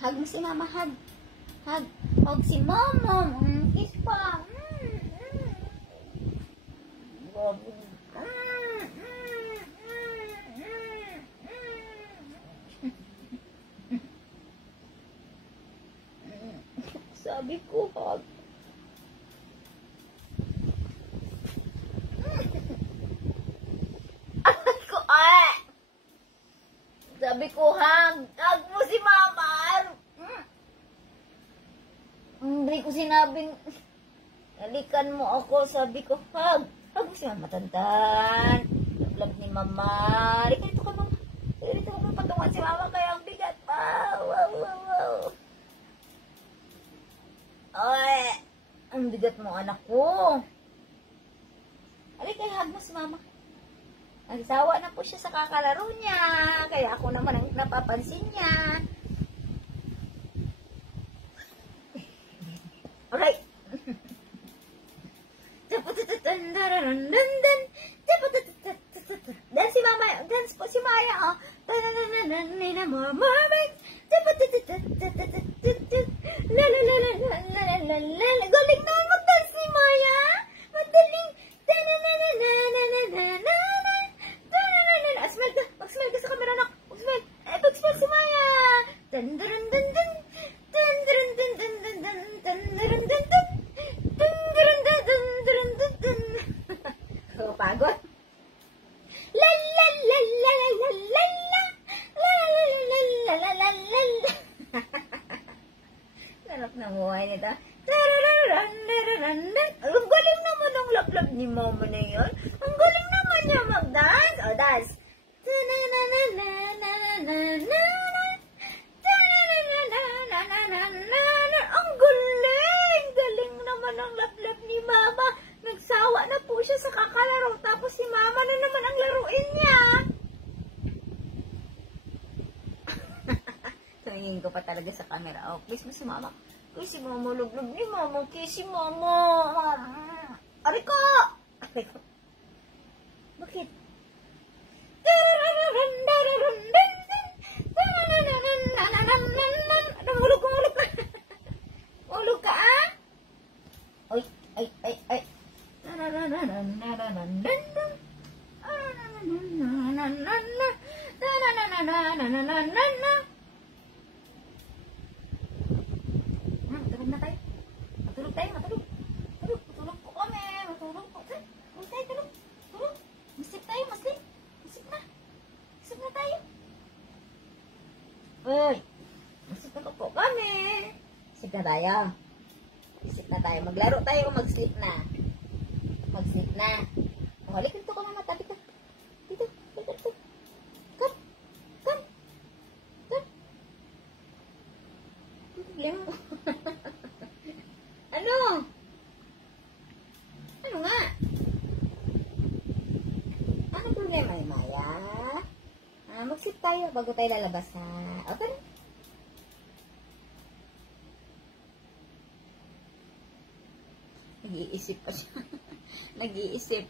Hug mo si mama, hug. Hug. Hug si mama. Kiss pa. Sabi ko, hug. Sabi ko, hug. Hug mo si mama. Hindi ko sinabing, halikan mo ako. Sabi ko, hug. Hug mo si mama, tantan. Love ni mama. Halika dito ka mama. Halika dito ka mama. Patungan si mama kaya ang bigat. Wow. Ay, ang bigat mo anak ko. Halika, hug mo si mama. Nagsawa na po siya sa kakalaro niya. Kaya ako naman ang napapansin niya. Alright. Dance si mama. Dance po si Maya. Galing na mag-dance si Maya. Madaling. Mag-smile ka sa camera, anak. Mag-smile. Mag-smile si Maya. Pagod. La la la la la la la la la la la la la. Sarap na buhay nito. Ang galing naman ang laklap ni mama na yun. Ang galing naman niya mag-dance. O, dance. Ang galing! Galing naman ang laklap ni mama. Nagsawa na po siya sa kakalaro. Tapos si mama na naman ang laruin niya. Tumingin ko pa talaga sa camera. Oh, please mo si mama. Kiss si mama. Lublog ni mama. Kiss si mama. Ariko! Ariko. Bakit? Mulog ka. Mulog ka, ah? Ay. Matulog na tayo. Matulog tayo. Matulog po kami. Matulog po. Tulog. Masip tayo. Masip na tayo. Uy. Masip na po kami. Masip na tayo. Maglaro tayo o mag-sleep na? Mag-sleep na. O, halika dito ka mama. Tabi ka. Dito. Come. Ang problema mo. Ano? Ano nga? Anong problema ni Maya? Mag-sleep tayo bago tayo lalabas ha. Okay? Nag-iisip pa siya. Nag-iisip.